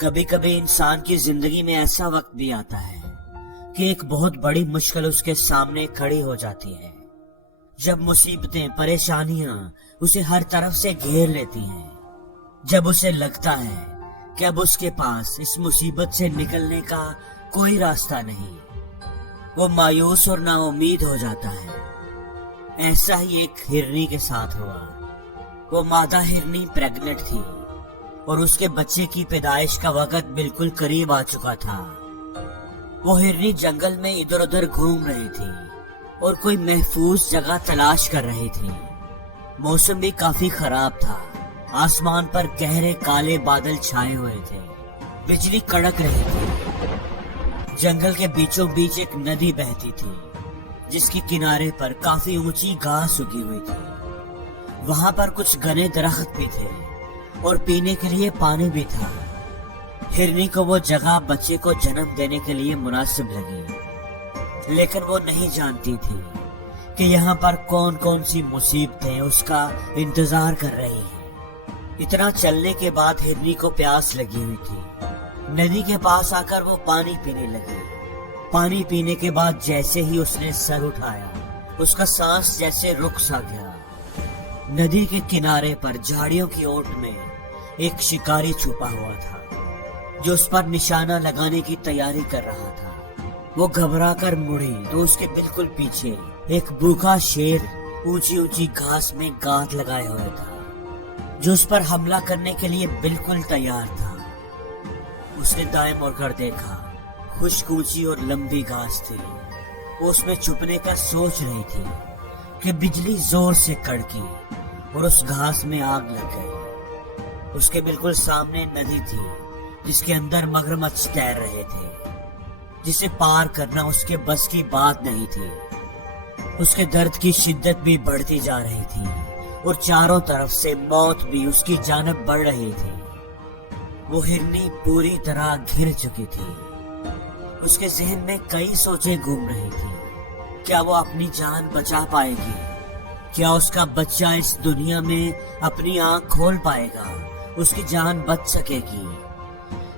کبھی کبھی انسان کی زندگی میں ایسا وقت بھی آتا ہے کہ ایک بہت بڑی مشکل اس کے سامنے کھڑی ہو جاتی ہے، جب مصیبتیں پریشانیاں اسے ہر طرف سے گھیر لیتی ہیں، جب اسے لگتا ہے کہ اب اس کے پاس اس مصیبت سے نکلنے کا کوئی راستہ نہیں، وہ مایوس اور نا امید ہو جاتا ہے۔ ایسا ہی ایک ہرنی کے ساتھ ہوا۔ وہ مادہ ہرنی پریگننٹ تھی اور اس کے بچے کی پیدائش کا وقت بالکل قریب آ چکا تھا۔ وہ ہرنی جنگل میں ادھر ادھر گھوم رہی تھی اور کوئی محفوظ جگہ تلاش کر رہی تھی۔ موسم بھی کافی خراب تھا، آسمان پر گہرے کالے بادل چھائے ہوئے تھے، بجلی کڑک رہی تھی۔ جنگل کے بیچوں بیچ ایک ندی بہتی تھی جس کے کنارے پر کافی اونچی گھاس اگی ہوئی تھی۔ وہاں پر کچھ گھنے درخت بھی تھے اور پینے کے لیے پانی بھی تھا۔ ہرنی کو وہ جگہ بچے کو جنم دینے کے لیے مناسب لگی، لیکن وہ نہیں جانتی تھی کہ یہاں پر کون کون سی مصیبتیں اس کا انتظار کر رہی ہیں۔ اتنا چلنے کے بعد ہرنی کو پیاس لگی ہوئی تھی۔ ندی کے پاس آ کر وہ پانی پینے لگی۔ پانی پینے کے بعد جیسے ہی اس نے سر اٹھایا، اس کا سانس جیسے رک سا گیا۔ ندی کے کنارے پر جھاڑیوں کی اوٹ میں ایک شکاری چھپا ہوا تھا جو اس پر نشانہ لگانے کی تیاری کر رہا تھا۔ وہ گھبرا کر مڑی تو اس کے بالکل پیچھے ایک بھوکا شیر اونچی اونچی گھاس میں گاٹ لگائے ہوئے تھا، جو اس پر حملہ کرنے کے لیے بالکل تیار تھا۔ اس نے دائیں مڑ کر دیکھا، خشک اونچی اور لمبی گھاس تھی۔ وہ اس میں چھپنے کا سوچ رہی تھی کہ بجلی زور سے کڑکی اور اس گھاس میں آگ لگ گئی۔ اس کے بالکل سامنے ندی تھی جس کے اندر مگرمچھ تیر رہے تھے، جسے پار کرنا اس کے بس کی بات نہیں تھی۔ اس کے درد کی شدت بھی بڑھتی جا رہی تھی اور چاروں طرف سے موت بھی اس کی جانب بڑھ رہی تھی۔ وہ ہرنی پوری طرح گھر چکی تھی۔ اس کے ذہن میں کئی سوچیں گھوم رہی تھی۔ کیا وہ اپنی جان بچا پائے گی؟ کیا اس کا بچہ اس دنیا میں اپنی آنکھ کھول پائے گا؟ اس کی جان بچ سکے گی؟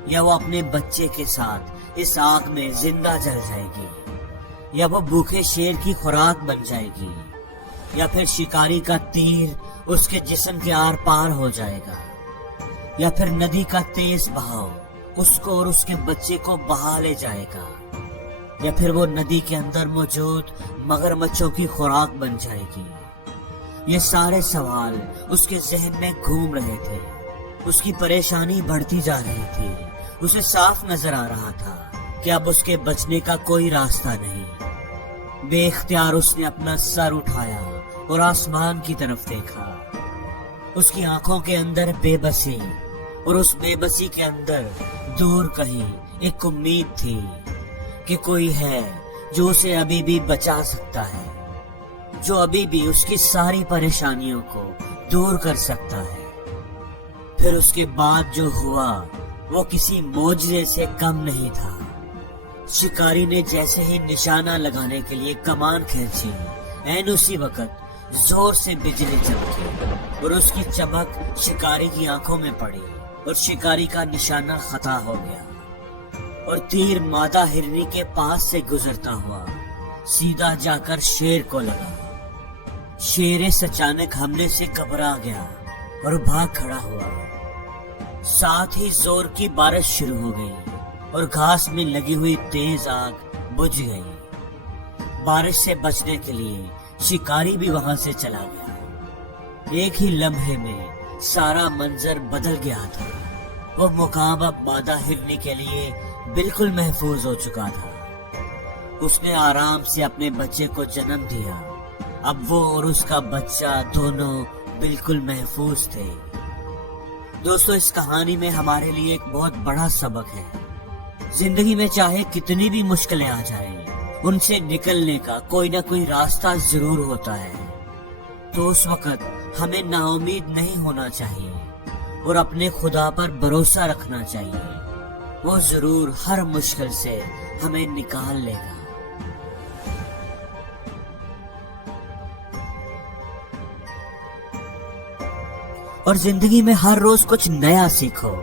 یا وہ اپنے بچے کے ساتھ اس آگ میں زندہ جل جائے گی؟ یا وہ بھوکے شیر کی خوراک بن جائے گی؟ یا پھر شکاری کا تیر اس کے جسم کے آر پار ہو جائے گا؟ یا پھر ندی کا تیز بہاؤ اس کو اور اس کے بچے کو بہا لے جائے گا؟ یا پھر وہ ندی کے اندر موجود مگرمچھوں کی خوراک بن جائے گی؟ یہ سارے سوال اس کے ذہن میں گھوم رہے تھے۔ اس کی پریشانی بڑھتی جا رہی تھی۔ اسے صاف نظر آ رہا تھا کہ اب اس کے بچنے کا کوئی راستہ نہیں۔ بے اختیار اس نے اپنا سر اٹھایا اور آسمان کی طرف دیکھا۔ اس کی آنکھوں کے اندر بے بسی اور اس بے بسی کے اندر دور کہیں ایک امید تھی کہ کوئی ہے جو اسے ابھی بھی بچا سکتا ہے، جو ابھی بھی اس کی ساری پریشانیوں کو دور کر سکتا ہے۔ پھر اس کے بعد جو ہوا وہ کسی معجزے سے کم نہیں تھا۔ شکاری نے جیسے ہی نشانہ لگانے کے لیے کمان کھینچی، عین اسی وقت زور سے بجلی چمکی اور اس کی چمک شکاری کی آنکھوں میں پڑی اور شکاری کا نشانہ خطا ہو گیا اور تیر مادہ ہرنی کے پاس سے گزرتا ہوا سیدھا جا کر شیر کو لگا۔ شیر اس اچانک حملے سے گھبرا گیا اور بھاگ کھڑا ہوا۔ ساتھ ہی زور کی بارش شروع ہو گئی اور گھاس میں لگی ہوئی تیز آگ بجھ گئی۔ بارش سے بچنے کے لیے شکاری بھی وہاں سے چلا گیا۔ ایک ہی لمحے میں سارا منظر بدل گیا تھا۔ وہ مقام اب مادہ ہرنی کے لیے بالکل محفوظ ہو چکا تھا۔ اس نے آرام سے اپنے بچے کو جنم دیا۔ اب وہ اور اس کا بچہ دونوں بالکل محفوظ تھے۔ دوستو، اس کہانی میں ہمارے لیے ایک بہت بڑا سبق ہے۔ زندگی میں چاہے کتنی بھی مشکلیں آ جائیں، ان سے نکلنے کا کوئی نہ کوئی راستہ ضرور ہوتا ہے۔ تو اس وقت ہمیں نا امید نہیں ہونا چاہیے اور اپنے خدا پر بھروسہ رکھنا چاہیے۔ وہ ضرور ہر مشکل سے ہمیں نکال لے گا۔ اور زندگی میں ہر روز کچھ نیا سیکھو۔